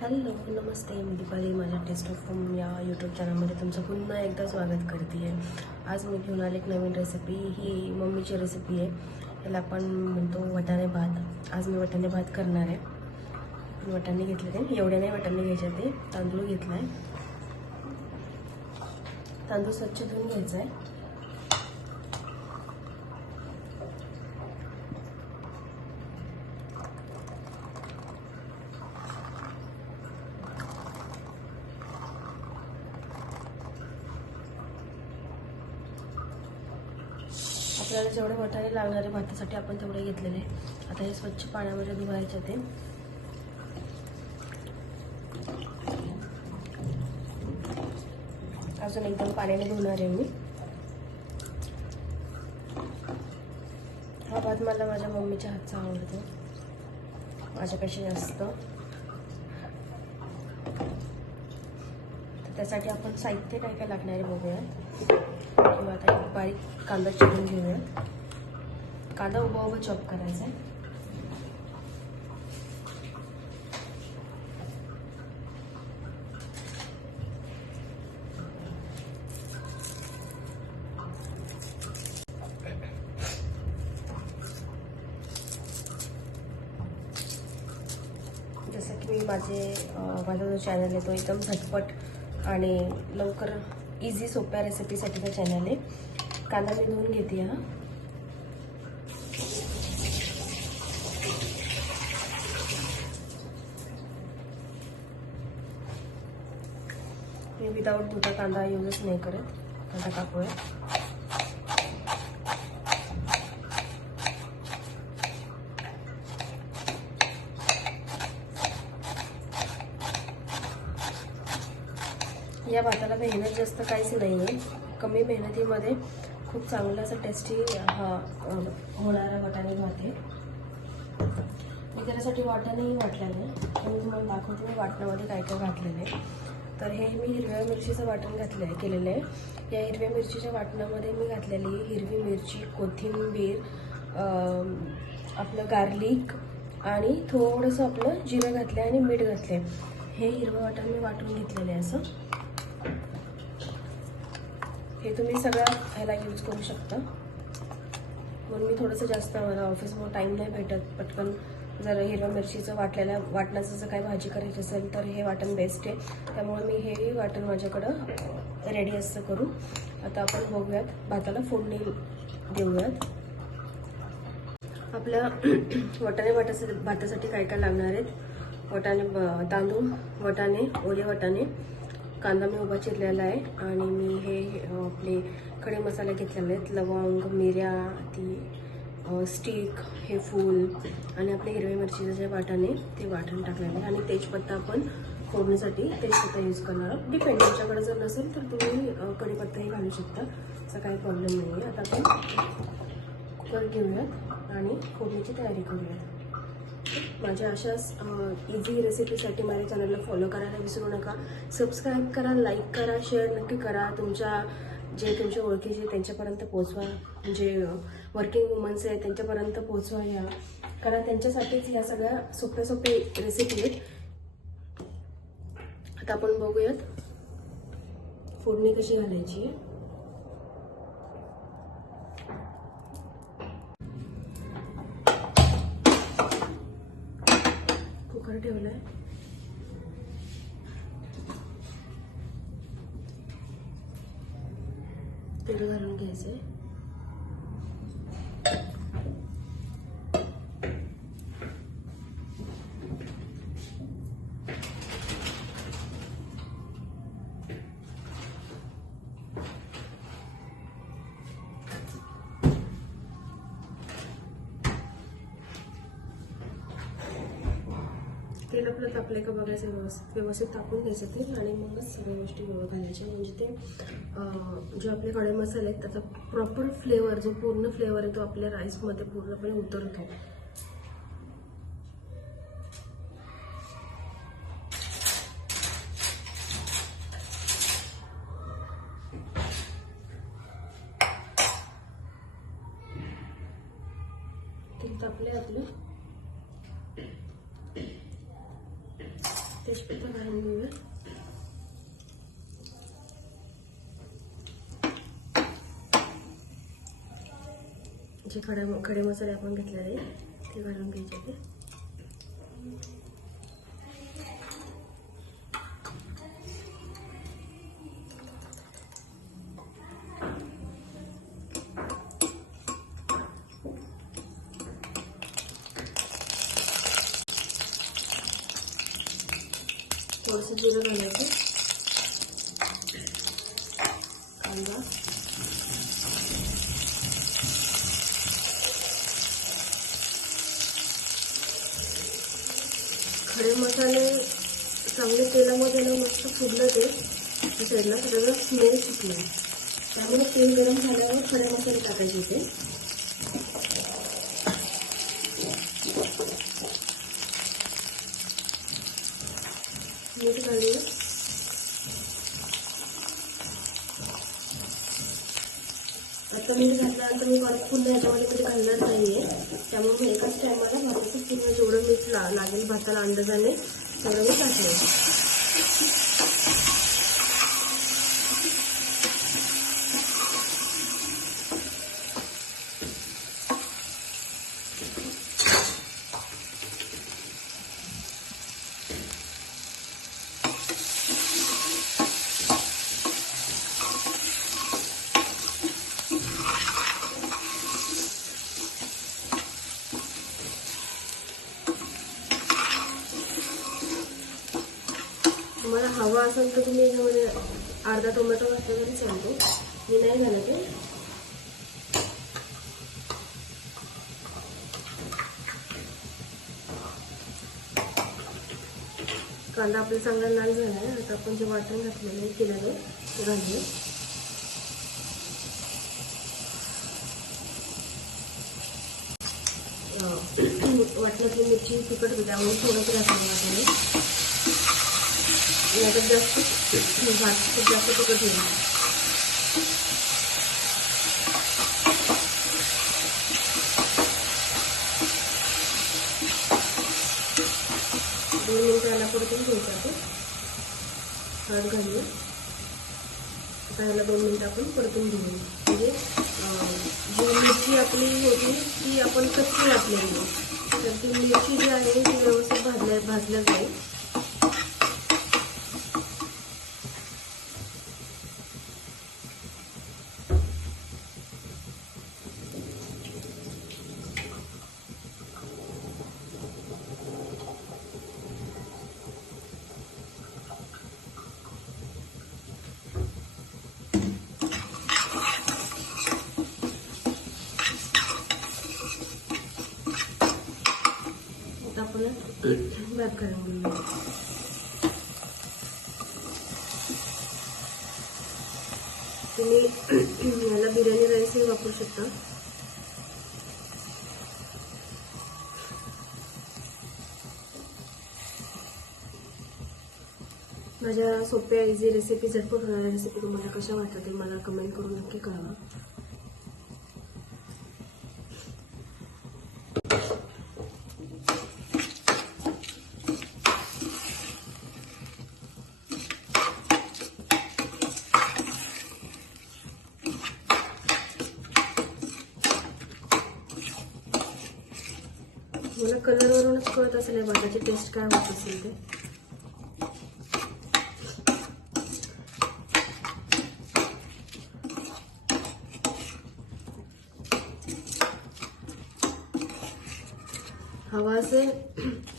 Hello नमस्ते, मी दीपाली. माझ्या taste of home या YouTube चॅनलमध्ये तुमचं पुन्हा एकदा स्वागत करते आहे. आज मी घेऊन आले एक नवीन रेसिपी. ही मम्मीची रेसिपी आहे. याला आपण म्हणतो वाटाणे भात. आज मी वाटाणे भात करणार आहे. वाटाणे घेतले ते एवढे नाही वाटाणे घ्यायचे, ते तांदूळ घेतला आहे. तांदूळ स्वच्छ धुवून घ्यायचा आहे. आपल्याला जेवढे वाटाणे लागणारे भातासाठी आपण तेवढे घेतलेले. आता हे स्वच्छ पाण्यामध्ये धुवायचे ते. अजून एकदम पाण्याने धुणार आहे मी. हा भात मला माझ्या मम्मीच्या हातचा आवडतो, माझ्यापेक्षा जास्त. तर त्यासाठी आपण साहित्य काय काय लागणार आहे बघूया. किंवा आता एक बारीक कांदा चिरून घेऊया. कांदा उभा उभा चॉप करायचा आहे. जसं की माझा जो चॅनल आहे तो एकदम झटपट आणि लवकर इझी सोप्या रेसिपीसाठीचा चॅनल आहे. कांदा मी धुवून घेते. हा मी विदाऊट धुता कांदा यूजच नाही करत. कांदा कापूया. या भाताला मेहनत जास्त काहीच नाही आहे. कमी मेहनतीमध्ये खूप चांगला असा टेस्टी हा होणारा वाटाणे भात आहे. मी त्याच्यासाठी वाटाणेही वाटलेले आहे. मी तुम्हाला दाखवते मी वाटणामध्ये काय काय घातलेलं आहे. तर हे मी हिरव्या मिरचीचं वाटण केलेलं आहे. या हिरव्या मिरचीच्या वाटणामध्ये मी घातलेली हिरवी मिरची, कोथिंबीर, आपलं गार्लिक आणि थोडंसं आपलं जिरं घातलं आणि मीठ घातले. हे हिरवं वाटण मी वाटून घेतलेलं आहे. असं हे तुम्ही सगळं ह्याला यूज करू शकता. म्हणून मी थोडंसं जास्त, मला ऑफिसमुळे टाईम नाही भेटत पटकन. जर हिरव्या मिरचीचं वाटणाचं जर काही भाजी करायची असेल तर हे वाटण बेस्ट आहे. त्यामुळे मी हे वाटण माझ्याकडं रेडी असतं करून. आता आपण बघूयात, भाताला फोडणी देऊयात. आपल्या वाटाणे भातासाठी काय काय लागणार आहेत. तांदूळ, वाटाणे, ओले वाटाणे, कांदा मी उभा चिरलेला आहे आणि मी हे आपले खडे मसाले घेतलेले आहेत. लवंग, मिऱ्या, ती स्टिक, हे फूल आणि आपले हिरव्या मिरचीचे जे वाटाणे ते वाटण टाकलेलं आहे. आणि तेजपत्ता आपण फोडणीसाठी तेजपत्ता यूज करणार आहोत. डिपेंड, तुमच्याकडे जर नसेल तर तुम्ही कढीपत्ताही घालू शकता, असा काही प्रॉब्लेम नाही आहे. आता आपण कुकर घेऊयात आणि फोडणीची तयारी करूयात. माझ्या अशाच इझी रेसिपीसाठी माझ्या चॅनलला फॉलो करायला विसरू नका. सबस्क्राईब करा, लाईक करा, शेअर नक्की करा. तुमच्या ओळखीचे त्यांच्यापर्यंत पोहोचवा. जे वर्किंग वुमन्स आहेत त्यांच्यापर्यंत पोहोचवा या, कारण त्यांच्यासाठीच ह्या सगळ्या सोप्या रेसिपी आहेत. आता आपण बघूयात फोडणी कशी घालायची. कुकर ठेवलाय. तेल घालून घ्यायचंय. तेल आपलं तापले का बघायचं, व्यवस्थित तापून घ्यायचं तेल आणि मगच सगळ्या गोष्टी घालायच्या. म्हणजे ते जे आपले खडे मसाले आहेत त्याचा प्रॉपर फ्लेवर, जो पूर्ण फ्लेवर आहे तो आपल्या राईसमध्ये पूर्णपणे उतरतो. तेल तापले आपलं. तेजपत्ता घालून घेऊया. जे खडे मसाले आपण घेतलेले ते घालून घ्यायचे ते. थोडंसं जिरं घालायचं, कांदा, खडे मसाले चांगले तेलामध्ये ना मस्त फुगलं ते साईडला सगळं स्मेल सुटलं. त्यामुळे तेल गरम झाल्यावर खडे मसाले टाकायचे ते. मीठ घालूया. आता मीठ घातल्यानंतर मी परत पुन्हा याच्यामध्ये मीठ घालणार नाहीये. त्यामुळे मी एकाच टायमाला भाताचं पूर्ण जेवढं मीठ लागेल भाताला अंदाजाने सगळं मी टाकलं. तुम्हाला हवा असेल तर तुम्ही याच्यामध्ये अर्धा टोमॅटो घातला तरी चालतो. मी नाही घालत आहे. कांदा आपला चांगला लाल झाला आहे. आता आपण जे वाटण घातलेलं आहे केलेलं ते घालूया. वाटणातली मिरची तिखट होती त्यामुळे थोडंसं घातलं वाटणे. याच्यात जास्त भात खूप जास्त तिखट होईल. 2 मिनिटं याला परतून घ्यायचं आहे. हळद घालूया. आता ह्याला 2 मिनिटं आपण परतून घेऊया. म्हणजे जी मिरची आपली होती ती आपण कच्ची घातलेली आहे, तर ती मिरची जी आहे ती व्यवस्थित भाजल्या जाईल. आपण भात घालून घेऊया. तुम्ही याला बिर्याणी राईसही वापरू शकता. माझ्या सोप्या इझी रेसिपी, झटपट होणाऱ्या रेसिपी तुम्हाला कशा वाटतात ते मला कमेंट करून नक्की कळवा. मला कलरवरूनच कळत असेल या भाताची टेस्ट काय होत असेल ते. हवा असेल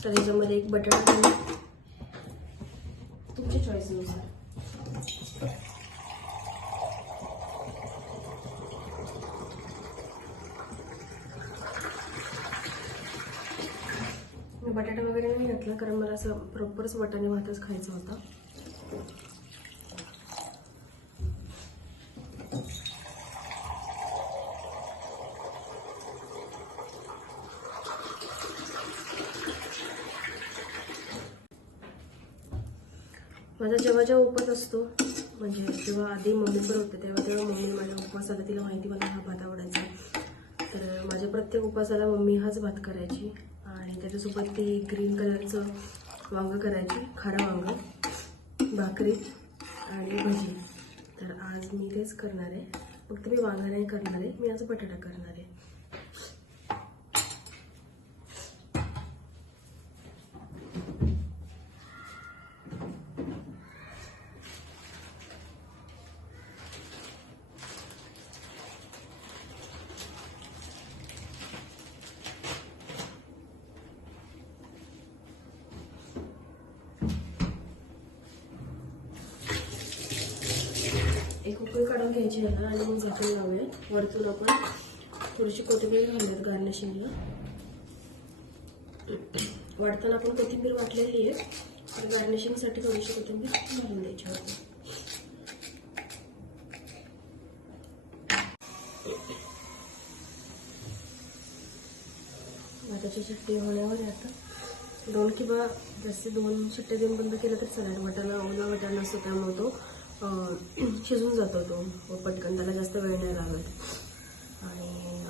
तर याच्यामध्ये एक बटाटा घालून तुमच्या चॉईसनुसार. मी बटाटा वगैरे नाही घातला कारण मला असं प्रॉपरच वाटाणे भातच खायचा होता. माझा जेव्हा उपवास असतो, म्हणजे जेव्हा आधी मम्मीकडे होते तेव्हा मम्मी माझ्या उपवासाला तिला माहिती मला हा भात आवडायचा, तर माझ्या प्रत्येक उपवासाला मम्मी हाच भात करायची. आणि त्याच्यासोबत ती ग्रीन कलरचं वांगं करायचे, खारं वांगं, भाकरी आणि भजी. तर आज मी तेच करणार आहे. फक्त मी वांगा नाही करणार आहे, मी आज बटाटा करणार आहे. एक उकळी काढून घ्यायची आहे ना आणि मग झाकण लावूया. वरतून आपण थोडीशी कोथिंबीर घालूयात गार्निशिंगला. वाटताना आपण कोथिंबीर वाटलेली आहे, तर गार्निशिंगसाठी थोडीशी कोथिंबीर घालून द्यायची होती. भाताची शिट्टी होण्यावर आहे आता. 2 किंवा जास्ती 2 शिट्ट्या देऊन बंद केलं तर चालेल. वाटाणा ओला वाटाणा असतो त्यामुळे तो शिजून जातो तो पटकन, त्याला जास्त वेळ नाही लागत. आणि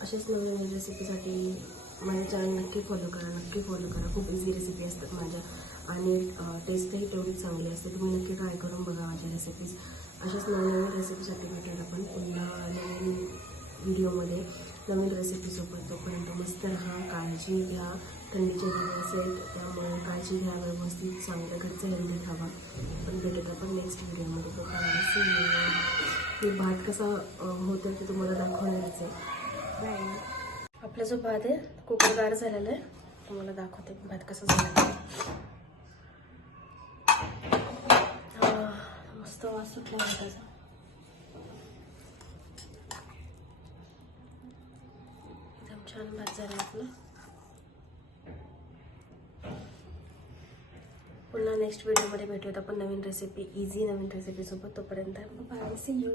अशाच नवीन रेसिपीसाठी माझ्या चॅनल नक्की फॉलो करा. खूप इझी रेसिपी असतात माझ्या आणि टेस्टही तेवढीच चांगली असते. तुम्ही नक्की ट्राय करून बघा माझ्या रेसिपीज. अशाच नवीन रेसिपीसाठी भेटेल आपण पुन्हा नवीन व्हिडिओमध्ये नवीन रेसिपीसोबत. तोपर्यंत मस्त राहा, काळजी घ्या. थंडीचे दिवस आहेत त्यामुळे काळजी घ्या, व्यवस्थित चांगलं घरचं हेल्दी खावा. पण भेटत आपण नेक्स्ट व्हिडिओमध्ये. मी भात कसा होतो ते तुम्हाला दाखवणारच आहे. बाय. आपला जो भात आहे कुकर गार झालेला आहे, तुम्हाला दाखवते भात कसा झाला. मस्त वास सुटला भाताचा. एकदम छान भात झाला आपला. पुन्हा नेक्स्ट व्हिडिओमध्ये भेटूयात आपण नवीन रेसिपी, इझी नवीन रेसिपीसोबत. तोपर्यंत बाय, सी यू.